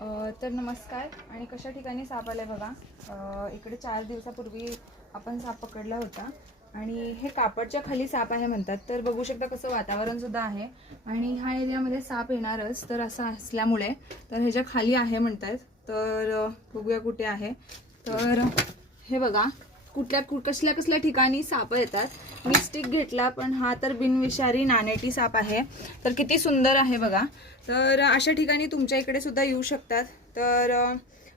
तर नमस्कार. आणि कशा ठिकाणी साप आलाय बघा. इकडे 4 दिवसापूर्वी आपण साप पकडला होता आणि हे कापडच्या खाली साप आहे म्हणतात. तर बघू शकता कसं वातावरण सुद्धा आहे आणि ह्या एरियामध्ये साप येणारच. तर असं असल्यामुळे तर ह्याच्या खाली आहे म्हणतात. तर बघूया कुठे आहे. तर हे बघा कसल्या ठिकाणी साप येतात. मी स्टिक घेतला पण हा तर बिनविषारी नानेटी साप आहे. तर किती सुंदर आहे बघा. तर अशा ठिकाणी तुमच्या इकडे सुद्धा येऊ शकतात. तर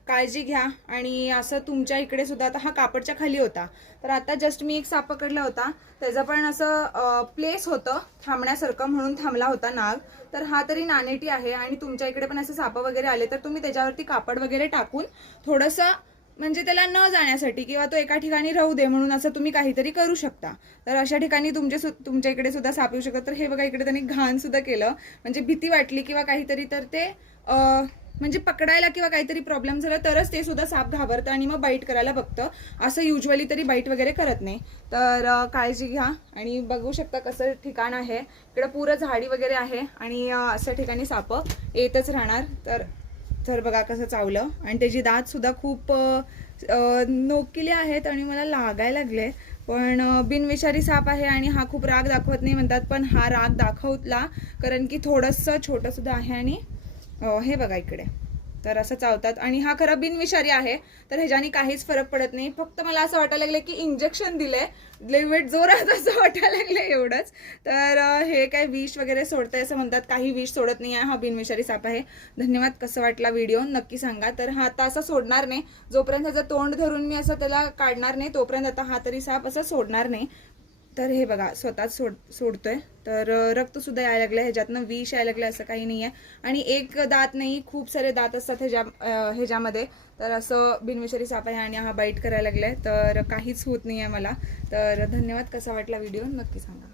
काळजी घ्या. आणि असं तुमच्या इकडे सुद्धा आता हा कापडच्या खाली होता. तर आता जस्ट मी एक साप पकडला होता. त्याचं पण असं प्लेस होतं थांबण्यासारखं म्हणून थांबला होता नाग. तर हा तरी नानेटी आहे. आणि तुमच्या इकडे पण असे साप वगैरे आले तर तुम्ही त्याच्यावरती कापड वगैरे टाकून थोडंसं म्हणजे त्याला न जाण्यासाठी किंवा तो एका ठिकाणी राहू दे म्हणून असं तुम्ही काहीतरी करू शकता. तर अशा ठिकाणी तुमच्या इकडे सुद्धा साप येऊ शकतात. तर हे बघा इकडे त्यांनी घाण सुद्धा केलं. म्हणजे भीती वाटली किंवा काहीतरी तर ते म्हणजे पकडायला किंवा काहीतरी प्रॉब्लेम झाला तरच ते सुद्धा साप घाबरतं आणि मग बाईट करायला बघतं. असं युजली तरी बाईट वगैरे करत नाही. तर काळजी घ्या. आणि बघू शकता कसं ठिकाण आहे. इकडे पुरं झाडी वगैरे आहे आणि अशा ठिकाणी साप येतच राहणार. तर बघा कसं चावलं. आणि त्याची दात सुद्धा खूप नोकिले आहेत आणि मला लागायला लागले. पण बिनविषारी साप आहे आणि हा खूप राग दाखवत नाही म्हणतात. पण हा राग दाखवला कारण की थोडंसं छोटं सुद्धा आहे. आणि हे बघा इकडे तर असं चावतात. आणि हा खरा बिनविषारी आहे. तर ह्याच्याने काहीच फरक पडत नाही. फक्त मला असं वाटायला लागलं की इंजेक्शन दिले वेट जोरात असं वाटायला लागलं एवढंच. तर हे काय विष वगैरे सोडतंय असं म्हणतात. काही विष सोडत नाही आहे. हा बिनविषारी साप आहे. धन्यवाद. कसं वाटला व्हिडिओ नक्की सांगा. तर हा आता असं सोडणार नाही. जोपर्यंत ह्याचं तोंड धरून मी असं त्याला काढणार नाही तोपर्यंत आता हा तरी साप असं सोडणार नाही. तर हे बघा स्वतःच सोडतोय. तर रक्त सुद्धा यायला लागलं. ह्याच्यातनं विष यायला लागलं असं काही नाही आहे. आणि एक दात नाही खूप सारे दात असतात ह्याच्यामध्ये. तर असं बिनविषारी साप आहे आणि हा बाईट करायला लागलाय. तर काहीच होत नाही आहे मला. तर धन्यवाद. कसा वाटला व्हिडिओ नक्की सांगा.